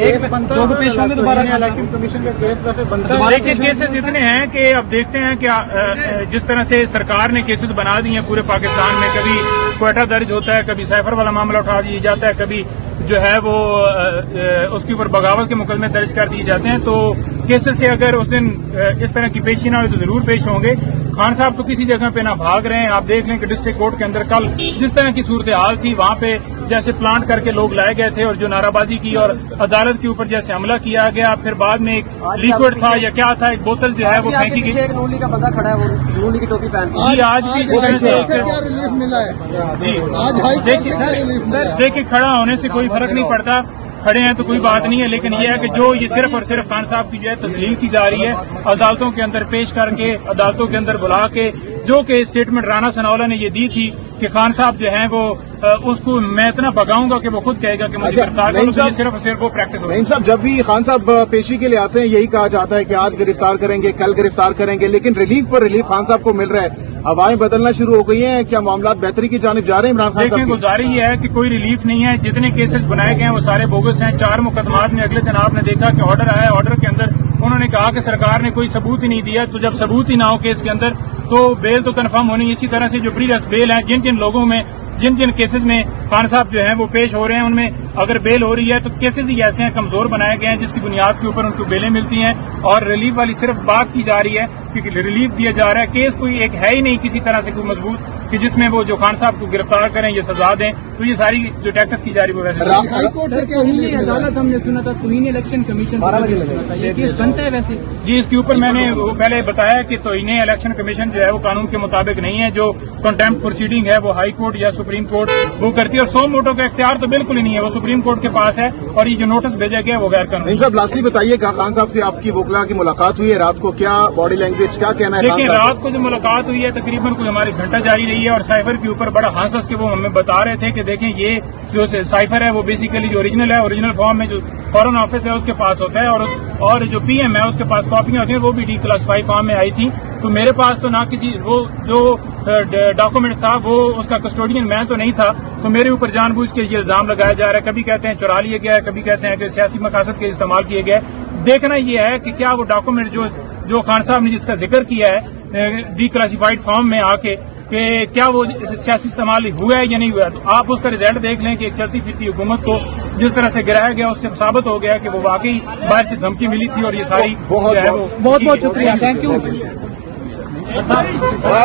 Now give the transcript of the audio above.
پیش ہوں گے دوبارہ الیکشن کمیشن کا کیس ویسے بنتا ہے. دیکھیے کیسز اتنے ہیں کہ اب دیکھتے ہیں کہ جس طرح سے سرکار نے کیسز بنا دی ہیں پورے پاکستان میں، کبھی کوئٹہ درج ہوتا ہے، کبھی سائفر والا معاملہ اٹھا دیا جاتا ہے، کبھی جو ہے وہ اس کے اوپر بغاوت کے مقدمے درج کر دیے جاتے ہیں. تو کیسز سے اگر اس دن اس طرح کی پیشی نہ ہوئی تو ضرور پیش ہوں گے. خان صاحب تو کسی جگہ پہ نہ بھاگ رہے ہیں. آپ دیکھ لیں کہ ڈسٹرکٹ کورٹ کے اندر کل جس طرح کی صورتحال تھی، وہاں پہ جیسے پلانٹ کر کے لوگ لائے گئے تھے اور جو نعرہ بازی کی اور عدالت کے اوپر جیسے حملہ کیا گیا، پھر بعد میں ایک لیکوڈ تھا یا کیا تھا، ایک بوتل جو ہے وہ پھینکی گئی. نولی کا بندہ کھڑا ہے، وہ نولی کی ٹوپی پہن کے. جی آج بھی اسی طرح سے ریلیف ملا ہے. جی دیکھیے کھڑا ہونے سے کوئی فرق نہیں پڑتا، کھڑے ہیں تو کوئی بات نہیں ہے، لیکن یہ ہے کہ جو یہ صرف اور صرف خان صاحب کی جو ہے تسلیل کی جا رہی ہے عدالتوں کے اندر پیش کر کے، عدالتوں کے اندر بلا کے، جو کہ اسٹیٹمنٹ رانا ثناءاللہ نے یہ دی تھی کہ خان صاحب جو ہیں وہ اس کو میں اتنا بگاؤں گا کہ وہ خود کہے گا کہ مجھے گرفتار کرو. تو یہ صرف اور صرف وہ پریکٹس ہوگی. نعیم صاحب، جب بھی خان صاحب پیشی کے لیے آتے ہیں یہی کہا جاتا ہے کہ آج گرفتار کریں گے، کل گرفتار کریں گے، لیکن ریلیف پر ریلیف خان صاحب کو مل رہا ہے. ہوائیں بدلنا شروع ہو گئی ہیں، کیا معاملات بہتری کی جانب جا رہے ہیں عمران خان صاحب؟ دیکھیں گزاری یہ ہے کہ کوئی ریلیف نہیں ہے. جتنے کیسز بنائے گئے ہیں وہ سارے بوگس ہیں. 4 مقدمات میں اگلے دن آپ نے دیکھا کہ آرڈر آیا ہے، آرڈر کے اندر انہوں نے کہا کہ سرکار نے کوئی ثبوت ہی نہیں دیا. تو جب ثبوت ہی نہ ہو کیس کے اندر تو بیل تو کنفرم ہونی. اسی طرح سے جو پریویس بیل ہیں، جن لوگوں میں جن کیسز میں خان صاحب جو ہیں وہ پیش ہو رہے ہیں، ان میں اگر بیل ہو رہی ہے تو کیسز ہی ایسے ہیں کمزور بنائے گئے ہیں جس کی بنیاد کے اوپر ان کو بیلیں ملتی ہیں. اور ریلیف والی صرف بات کی جا رہی ہے کیونکہ ریلیف دیا جا رہا ہے. کیس کوئی ایک ہے ہی نہیں کسی طرح سے کوئی مضبوط کہ جس میں وہ جو خان صاحب کو گرفتار کریں یا سزا دیں. تو یہ ساری جو ٹیکٹس کی جا رہی ہے وہ ویسے ہائی کورٹ سے توہین عدالت ہم نے سنا تھا، توہین الیکشن کمیشن یہ کیس بنتا ہے ویسے؟ جی اس کے اوپر میں نے وہ پہلے بتایا کہ توہین الیکشن کمیشن جو ہے وہ قانون کے مطابق نہیں ہے. جو کنٹیمپٹ پروسیڈنگ ہے وہ ہائی کورٹ یا سپریم کورٹ وہ کرتی ہے، اور 100 موٹو کا اختیار تو بالکل ہی نہیں ہے، وہ سپریم کورٹ کے پاس ہے. اور یہ جو نوٹس بھیجا گیا وہ غیر قانونی. صاحب لاسٹلی بتائیے کہ خان صاحب سے آپ کی وکلا کی ملاقات ہوئی ہے رات کو، کیا باڈی لینگویج کیا کہنا ہے؟ دیکھیں رات کو جو ملاقات ہوئی ہے تقریباً کوئی ہماری گھنٹہ جاری رہی ہے، اور سائفر کے اوپر بڑا ہنس کے وہ ہمیں بتا رہے تھے کہ دیکھیں یہ جو سائفر ہے وہ بیسیکلی جو اوریجنل ہے، اوریجنل فارم میں جو فارن آفس ہے اس کے پاس ہوتا ہے، اور جو پی ایم ہے اس کے پاس کاپیاں ہوتی ہیں، وہ بھی ڈی کلاسیفائی فارم میں آئی تھی. تو میرے پاس تو نہ کسی وہ جو ڈاکومنٹ تھا وہ اس کا کسٹوڈین میں تو نہیں تھا. تو میرے اوپر جان بوجھ کے یہ الزام لگایا جا رہا ہے. کبھی کہتے ہیں چرا لیا گیا ہے، کبھی کہتے ہیں کہ سیاسی مقاصد کے استعمال کیے گئے. دیکھنا یہ ہے کہ کیا وہ ڈاکومنٹ جو خان صاحب نے جس کا ذکر کیا ہے ڈی کلاسیفائڈ فارم میں آ کے، کہ کیا وہ سیاسی استعمال ہوا ہے یا نہیں ہوا ہے. تو آپ اس کا رزلٹ دیکھ لیں کہ ایک چلتی پھرتی حکومت کو جس طرح سے گرایا گیا اس سے ثابت ہو گیا کہ وہ واقعی باہر سے دھمکی ملی تھی. اور یہ ساری بہت شکریہ، تھینک یو.